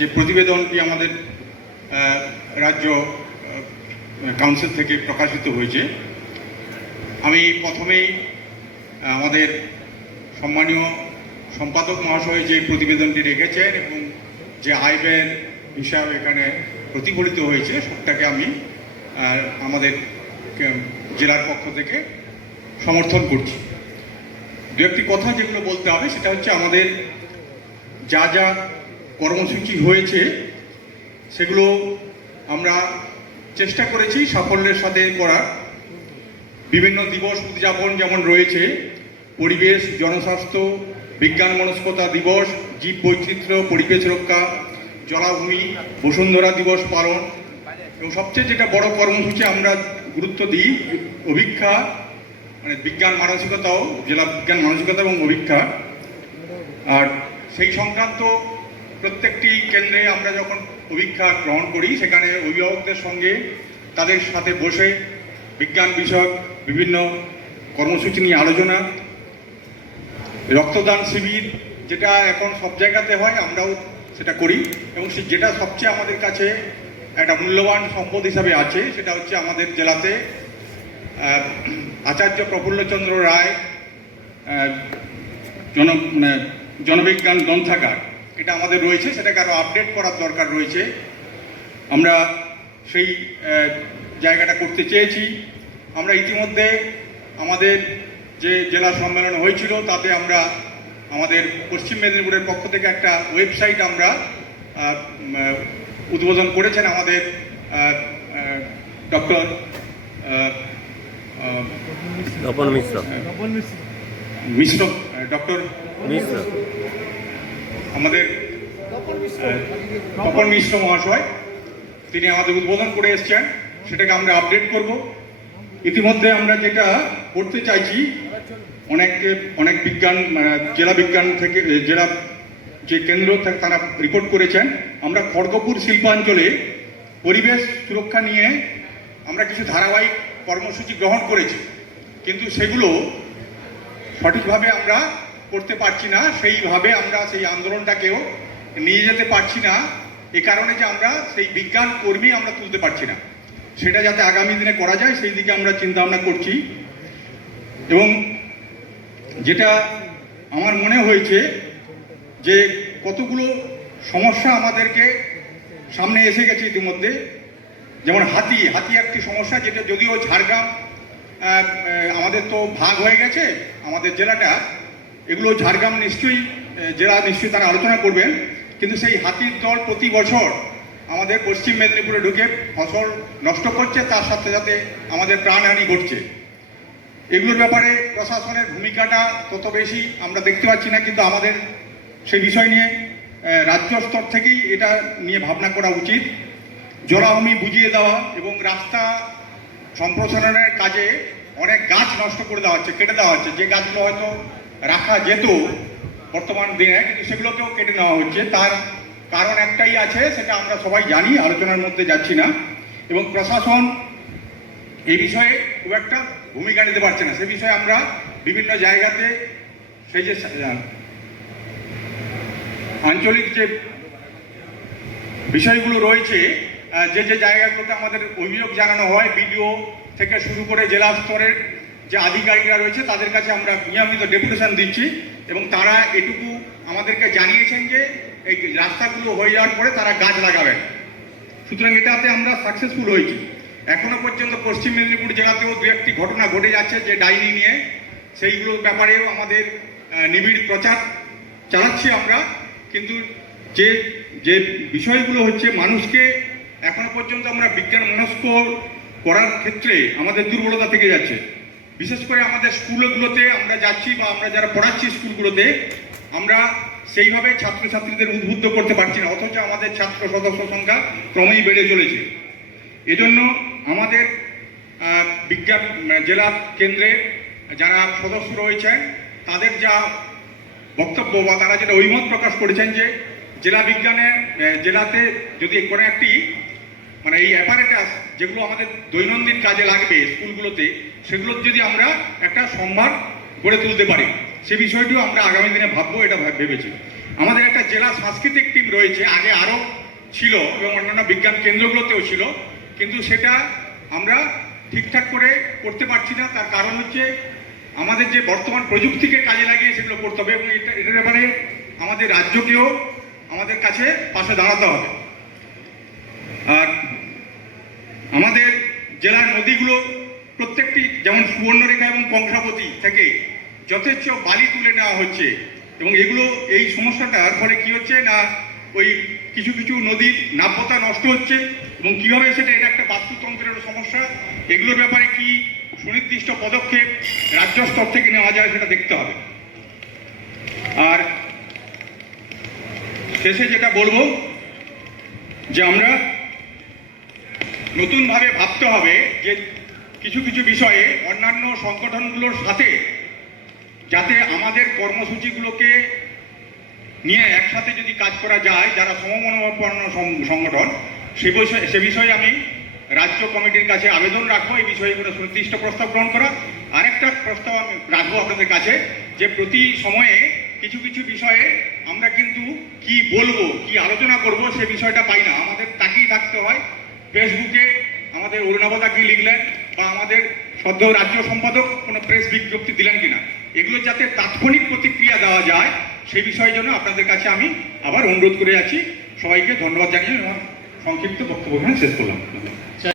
যে প্রতিবেদনটি আমাদের রাজ্য কাউন্সিল থেকে প্রকাশিত হয়েছে, আমি প্রথমেই আমাদের সম্মানীয় সম্পাদক মহাশয় যে প্রতিবেদনটি রেখেছেন এবং যে আয় ব্যয়ের হিসাব এখানে প্রতিফলিত হয়েছে সবটাকে আমি আমাদের জেলার পক্ষ থেকে সমর্থন করছি। দু একটি কথা যেগুলো বলতে হবে সেটা হচ্ছে আমাদের যা যা কর্মসূচি হয়েছে সেগুলো আমরা চেষ্টা করেছি সাফল্যের সাথে করার। বিভিন্ন দিবস উদযাপন যেমন রয়েছে, পরিবেশ, জনস্বাস্থ্য, বিজ্ঞান মনস্কতা দিবস, জীব বৈচিত্র্য, পরিবেশ রক্ষা, জলাভূমি, বসুন্ধরা দিবস পালন, এবং সবচেয়ে যেটা বড় কর্মসূচি আমরা গুরুত্ব দিই অভিক্ষা, মানে বিজ্ঞান মানসিকতাও, জেলা বিজ্ঞান মানসিকতা এবং অভিক্ষা। আর সেই সংক্রান্ত প্রত্যেকটি কেন্দ্রে আমরা যখন অভিক্ষা গ্রহণ করি সেখানে অভিভাবকদের সঙ্গে তাদের সাথে বসে বিজ্ঞান বিষয়ক বিভিন্ন কর্মসূচি নিয়ে আলোচনা, রক্তদান শিবির যেটা এখন সব জায়গাতে হয় আমরাও সেটা করি, এবং যেটা সবচেয়ে আমাদের কাছে একটা মূল্যবান সম্পদ হিসাবে আছে সেটা হচ্ছে আমাদের জেলাতে আচার্য প্রফুল্লচন্দ্র রায় জনবিজ্ঞান গ্রন্থাগার, এটা আমাদের রয়েছে, সেটাকে আরও আপডেট করার দরকার রয়েছে। আমরা সেই জায়গাটা করতে চেয়েছি। আমরা ইতিমধ্যে আমাদের যে জেলা সম্মেলন হয়েছিল তাতে আমরা আমাদের পশ্চিম মেদিনীপুরের পক্ষ থেকে একটা ওয়েবসাইট আমরা উদ্বোধন করেছেন আমাদের ডক্টর মিশ্র, ডক্টর মিশ্র, আমাদের তপন মিশ্র মহাশয়, তিনি আমাদের উদ্বোধন করে এসছেন, সেটাকে আমরা আপডেট করব। ইতিমধ্যে আমরা যেটা করতে চাইছি, অনেক বিজ্ঞান জেলা বিজ্ঞান থেকে জেলা যে কেন্দ্র তারা রিপোর্ট করেছেন, আমরা খড়গপুর শিল্পাঞ্চলে পরিবেশ সুরক্ষা নিয়ে আমরা কিছু ধারাবাহিক কর্মসূচি গ্রহণ করেছি, কিন্তু সেগুলো সঠিকভাবে আমরা করতে পারছি না, সেইভাবে আমরা সেই আন্দোলনটাকেও নিয়ে যেতে পারছি না, এ কারণে যে আমরা সেই বিজ্ঞান কর্মী আমরা তুলতে পারছি না। সেটা যাতে আগামী দিনে করা যায় সেই দিকে আমরা চিন্তা ভাবনা করছি। এবং যেটা আমার মনে হয়েছে যে কতগুলো সমস্যা আমাদেরকে সামনে এসে গেছে ইতিমধ্যে, যেমন হাতি একটি সমস্যা, যেটা যদিও ঝাড়গ্রাম আমাদের তো ভাগ হয়ে গেছে আমাদের জেলাটা, এগুলো ঝাড়গ্রাম নিশ্চয়ই জেলা নিশ্চয়ই তারা আলোচনা করবেন, কিন্তু সেই হাতির দল প্রতি বছর আমাদের পশ্চিম মেদিনীপুরে ঢুকে ফসল নষ্ট করছে, তার সাথে সাথে আমাদের প্রাণহানি ঘটছে। এগুলোর ব্যাপারে প্রশাসনের ভূমিকাটা তত বেশি আমরা দেখতে পাচ্ছি না, কিন্তু আমাদের সেই বিষয় নিয়ে রাজ্য স্তর থেকেই এটা নিয়ে ভাবনা করা উচিত। জলাভূমি বুঝিয়ে দেওয়া এবং রাস্তা সম্প্রসারণের কাজে অনেক গাছ নষ্ট করে দেওয়া হচ্ছে, কেটে দেওয়া হচ্ছে, যে গাছগুলো হয়তো রাখা যেত বর্তমান দিনে, কিন্তু সেগুলোকেও কেটে নেওয়া হচ্ছে। তার কারণ একটাই আছে, সেটা আমরা সবাই জানি, আলোচনার মধ্যে যাচ্ছি না, এবং প্রশাসন এই বিষয়ে খুব একটা ভূমিকা নিতে পারছে না। সে বিষয়ে আমরা বিভিন্ন জায়গাতে সেই যে আঞ্চলিক যে বিষয়গুলো রয়েছে, যে জায়গাগুলোতে আমাদের অভিযোগ জানানো হয়, বিডিও থেকে শুরু করে জেলা স্তরের যে আধিকারিকরা রয়েছে তাদের কাছে আমরা নিয়মিত ডেপুটেশন দিচ্ছি, এবং তারা এটুকু আমাদেরকে জানিয়েছেন যে এই রাস্তাগুলো হয়ে যাওয়ার পরে তারা গাছ লাগাবেন। সুতরাং এটাতে আমরা সাকসেসফুল হয়েছি। এখনো পর্যন্ত পশ্চিম মেদিনীপুর জেলাতেও দু একটি ঘটনা ঘটে যাচ্ছে যে ডাইনি নিয়ে, সেইগুলোর ব্যাপারেও আমাদের নিবিড় প্রচার চালাচ্ছি আমরা, কিন্তু যে বিষয়গুলো হচ্ছে মানুষকে এখনো পর্যন্ত আমরা বিজ্ঞান মনস্ক করার ক্ষেত্রে আমাদের দুর্বলতা থেকে যাচ্ছে। বিশেষ করে আমাদের স্কুলগুলোতে আমরা যাচ্ছি বা আমরা যারা পড়াচ্ছি স্কুলগুলোতে, আমরা সেইভাবে ছাত্রছাত্রীদের উদ্বুদ্ধ করতে পারছি না, অথচ আমাদের ছাত্র সদস্য সংখ্যা ক্রমেই বেড়ে চলেছে। এজন্য আমাদের বিজ্ঞান জেলা কেন্দ্রে যারা সদস্য রয়েছেন তাদের যা বক্তব্য বা তারা যেটা অভিমত প্রকাশ করেছেন যে জেলা বিজ্ঞানের জেলাতে যদি কোনো একটি মানে এই অ্যাপারেটাস যেগুলো আমাদের দৈনন্দিন কাজে লাগবে স্কুলগুলোতে, সেগুলোর যদি আমরা একটা সম্ভার গড়ে তুলতে পারি, সে বিষয়টিও আমরা আগামী দিনে ভাববো, এটা ভেবেছি। আমাদের একটা জেলা সাংস্কৃতিক টিম রয়েছে, আগে আরও ছিল এবং অন্যান্য বিজ্ঞান কেন্দ্রগুলোতেও ছিল, কিন্তু সেটা আমরা ঠিকঠাক করে করতে পারছি না। তার কারণ হচ্ছে আমাদের যে বর্তমান প্রযুক্তিকে কাজে লাগিয়ে সেগুলো করতে হবে এবং এটার ব্যাপারে আমাদের রাজ্যকেও আমাদের কাছে পাশে দাঁড়াতে হবে। আর আমাদের জেলার নদীগুলো প্রত্যেকটি, যেমন সুবর্ণরেখা এবং কংসাবতী থেকে যথেচ্ছ বালি তুলে নেওয়া হচ্ছে এবং এগুলো, এই সমস্যাটার ফলে কি হচ্ছে না, ওই কিছু কিছু নদীর নাব্যতা নষ্ট হচ্ছে এবং কিভাবে সেটা, এটা একটা বাস্তুতন্ত্রের সমস্যা। এগুলোর ব্যাপারে কি সুনির্দিষ্ট পদক্ষেপ রাজ্য স্তর থেকে নেওয়া যায় সেটা দেখতে হবে। আর শেষে যেটা বলবো যে আমরা নতুনভাবে ভাবতে হবে যে কিছু কিছু বিষয়ে অন্যান্য সংগঠনগুলোর সাথে যাতে আমাদের কর্মসূচিগুলোকে নিয়ে একসাথে যদি কাজ করা যায়, যারা সমমনোভাবাপন্ন সংগঠন, সে বিষয়ে আমি রাজ্য কমিটির কাছে আবেদন রাখবো এই বিষয়ে কোনো সুনির্দিষ্ট প্রস্তাব গ্রহণ করা। আরেকটা প্রস্তাব আমি রাখবো আপনাদের কাছে যে প্রতি সময়ে কিছু কিছু বিষয়ে আমরা কিন্তু কি বলবো, কি আলোচনা করব সে বিষয়টা পাই না, আমাদের তাকিয়ে থাকতে হয় ফেসবুকে আমাদের অরুণাবদা কি লিখলেন বা আমাদের সদ্য রাজ্য সম্পাদক কোনো প্রেস বিজ্ঞপ্তি দিলেন কিনা, এগুলো যাতে তাৎক্ষণিক প্রতিক্রিয়া দেওয়া যায় সেই বিষয়ের জন্য আপনাদের কাছে আমি আবার অনুরোধ করে যাচ্ছি। সবাইকে ধন্যবাদ জানিয়ে আমার সংক্ষিপ্ত বক্তব্য শেষ করলাম।